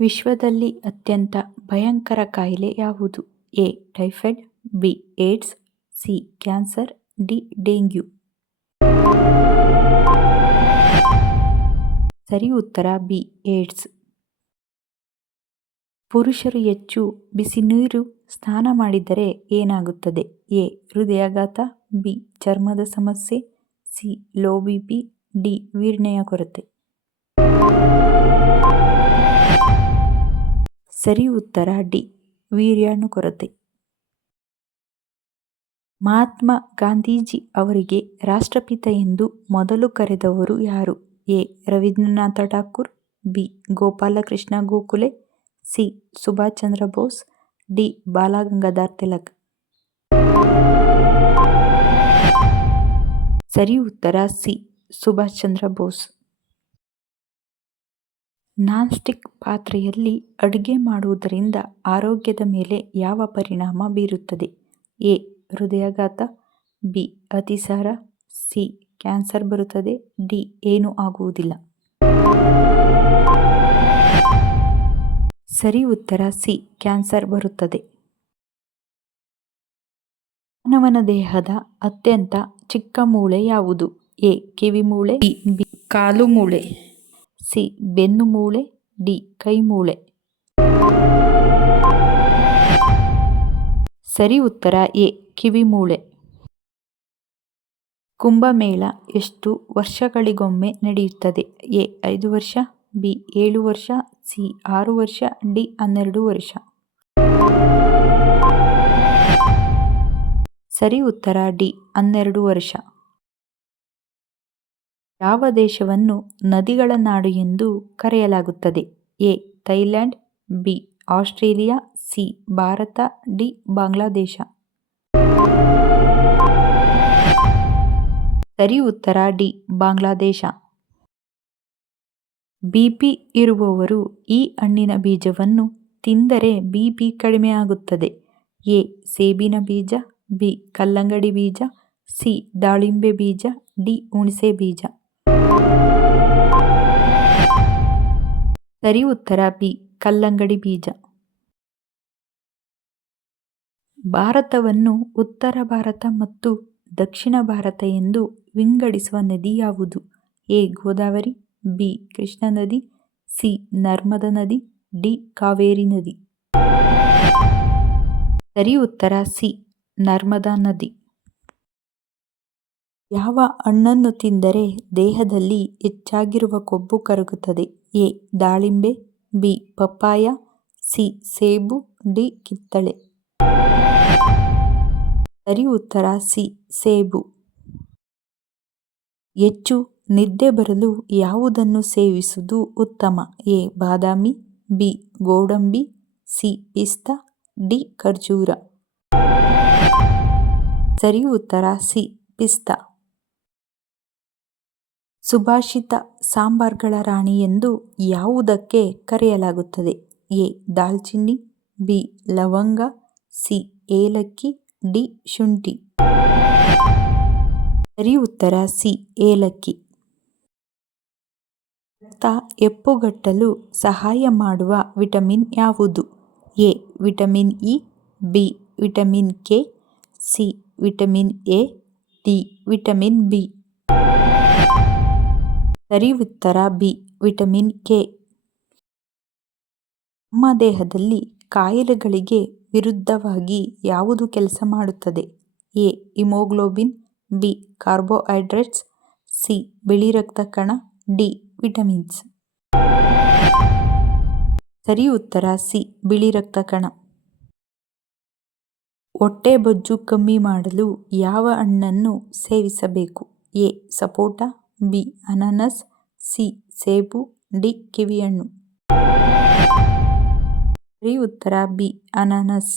ವಿಶ್ವದಲ್ಲಿ ಅತ್ಯಂತ ಭಯಂಕರ ಕಾಯಿಲೆ ಯಾವುದು? A. Typhoid, B. AIDS, C. Cancer, D. Dengue. ಸರಿ ಉತ್ತರ, ಬಿ. ಏಡ್ಸ್. ಪುರುಷರು ಹೆಚ್ಚು ಬಿಸಿ ನೀರು ಸ್ನಾನ ಮಾಡಿದರೆ ಏನಾಗುತ್ತದೆ? ಎ. ಹೃದಯಾಘಾತ, ಬಿ. ಚರ್ಮದ ಸಮಸ್ಯೆ, C. Low B P, D. ವೀರ್ಣೆಯ ಕೊರತೆ. ಸರಿ ಉತ್ತರ ಡಿ. ವೀರ್ಯಾಣು ಕೊರತೆ ಮಹಾತ್ಮ ಗಾಂಧೀಜಿ ಅವರಿಗೆ ರಾಷ್ಟ್ರಪಿತ ಎಂದು ಮೊದಲು ಕರೆದವರು ಯಾರು? A. Rabindranath Tagore, B. Gopal Krishna Gokhale C. Subhash Chandra Bose, D. Bal Gangadhar Tilak. ಸರಿ ಉತ್ತರ C. Subhash Chandra Bose. Non stick ಪಾತ್ರೆಯಲ್ಲಿ ಅಡುಗೆ ಮಾಡುವುದರಿಂದ ಆರೋಗ್ಯದ ಮೇಲೆ ಯಾವ ಪರಿಣಾಮ ಬೀರುತ್ತದೆ? ಎ. ಹೃದಯಾಘಾತ, ಬಿ. ಅತಿಸಾರ, ಸಿ. ಕ್ಯಾನ್ಸರ್ ಬರುತ್ತದೆ, ಡಿ. ಏನೂ ಆಗುವುದಿಲ್ಲ. ಸರಿ ಉತ್ತರ, ಸಿ. ಕ್ಯಾನ್ಸರ್ ಬರುತ್ತದೆ. ಮಾನವನ ದೇಹದ ಅತ್ಯಂತ ಚಿಕ್ಕ ಮೂಳೆ ಯಾವುದು? ಎ. ಕಿವಿ ಮೂಳೆ, ಬಿ. ಕಾಲು ಮೂಳೆ. ಸಿ, ಬೆನ್ನು ಮೂಳೆ, ಡಿ, ಕೈ ಮೂಳೆ. ಸರಿ ಉತ್ತರ ಎ, ಕಿವಿ ಮೂಳೆ. ಕುಂಭಮೇಳ ಎಷ್ಟು ವರ್ಷಗಳಿಗೊಮ್ಮೆ ನಡೆಯುತ್ತದೆ? ಎ, ಐದು ವರ್ಷ, ಬಿ, ಏಳು ವರ್ಷ, ಸಿ, ಆರು ವರ್ಷ, ಡಿ, ಹನ್ನೆರಡು ವರ್ಷ. ಸರಿ ಉತ್ತರ ಡಿ, ಹನ್ನೆರಡು ವರ್ಷ. ಯಾವ ದೇಶವನ್ನು ನದಿಗಳ ನಾಡು ಎಂದು ಕರೆಯಲಾಗುತ್ತದೆ? A. Thailand, B. Australia, C. Bharat, D. Bangladesh. ಸರಿ ಉತ್ತರ, ಡಿ. ಬಾಂಗ್ಲಾದೇಶ. ಬಿಪಿ ಇರುವವರು ಈ ಹಣ್ಣಿನ ಬೀಜವನ್ನು ತಿಂದರೆ ಬಿಪಿ ಕಡಿಮೆಯಾಗುತ್ತದೆ ಎ. ಸೇಬಿನ ಬೀಜ, ಬಿ. ಕಲ್ಲಂಗಡಿ ಬೀಜ, ಸಿ. ದಾಳಿಂಬೆ ಬೀಜ, ಡಿ. ಹುಣಸೆ ಬೀಜ. ಸರಿ ಉತ್ತರ ಬಿ, ಕಲ್ಲಂಗಡಿ ಬೀಜ. ಭಾರತವನ್ನು ಉತ್ತರ ಭಾರತ ಮತ್ತು ದಕ್ಷಿಣ ಭಾರತ ಎಂದು ವಿಂಗಡಿಸುವ ನದಿ ಯಾವುದು? ಎ, ಗೋದಾವರಿ, ಬಿ, ಕೃಷ್ಣಾ ನದಿ, ಸಿ, ನರ್ಮದಾ ನದಿ, ಡಿ, ಕಾವೇರಿ ನದಿ. ಸರಿ ಉತ್ತರ ಸಿ, ನರ್ಮದಾ ನದಿ. ಯಾವ ಹಣ್ಣನ್ನು ತಿಂದರೆ ದೇಹದಲ್ಲಿ ಹೆಚ್ಚಾಗಿರುವ ಕೊಬ್ಬು ಕರಗುತ್ತದೆ? ಎ. ದಾಳಿಂಬೆ, ಬಿ. ಪಪ್ಪಾಯ, ಸಿ. ಸೇಬು, ಡಿ. ಕಿತ್ತಳೆ. ಸರಿ ಉತ್ತರ, ಸಿ. ಸೇಬು. ಹೆಚ್ಚು ನಿದ್ದೆ ಬರಲು ಯಾವುದನ್ನು ಸೇವಿಸುವುದು ಉತ್ತಮ? ಎ. ಬಾದಾಮಿ, ಬಿ. ಗೋಡಂಬಿ, ಸಿ. ಪಿಸ್ತಾ, ಡಿ. ಖರ್ಜೂರ. ಸರಿ ಉತ್ತರ, ಸಿ. ಪಿಸ್ತಾ. ಸುಭಾಷಿತ ಸಾಂಬಾರ್ಗಳ ರಾಣಿ ಎಂದು ಯಾವುದಕ್ಕೆ ಕರೆಯಲಾಗುತ್ತದೆ? ಎ. ದಾಲ್ಚಿನ್ನಿ, ಬಿ. ಲವಂಗ, ಸಿ. ಏಲಕ್ಕಿ, ಡಿ. ಶುಂಠಿ. ಸರಿ ಉತ್ತರ, ಸಿ. ಏಲಕ್ಕಿ. ರಕ್ತ ಎಪ್ಪುಗಟ್ಟಲು ಸಹಾಯ ಮಾಡುವ ವಿಟಮಿನ್ ಯಾವುದು? A. Vitamin E, B. Vitamin K, C. Vitamin A, D. Vitamin B. ಸರಿ ಉತ್ತರ ಬಿ, ವಿಟಮಿನ್ ಕೆ. ನಮ್ಮ ದೇಹದಲ್ಲಿ ಕಾಯಿಲೆಗಳಿಗೆ ವಿರುದ್ಧವಾಗಿ ಯಾವುದು ಕೆಲಸ ಮಾಡುತ್ತದೆ? A, haemoglobin, B, carbohydrates, C, ಬಿಳಿ ರಕ್ತ ಕಣ, ಡಿ, ವಿಟಮಿನ್ಸ್. ಸರಿ ಉತ್ತರ ಸಿ, ಬಿಳಿ ರಕ್ತ ಕಣ. ಹೊಟ್ಟೆ ಬೊಜ್ಜು ಕಮ್ಮಿ ಮಾಡಲು ಯಾವ ಹಣ್ಣನ್ನು ಸೇವಿಸಬೇಕು? ಎ, ಸಪೋಟ ಬಿ ಅನಾನಸ್ ಸಿ ಸೇಬು ಡಿ ಕಿವಿಹಣ್ಣು. ಸರಿ ಉತ್ತರ ಬಿ ಅನಾನಸ್.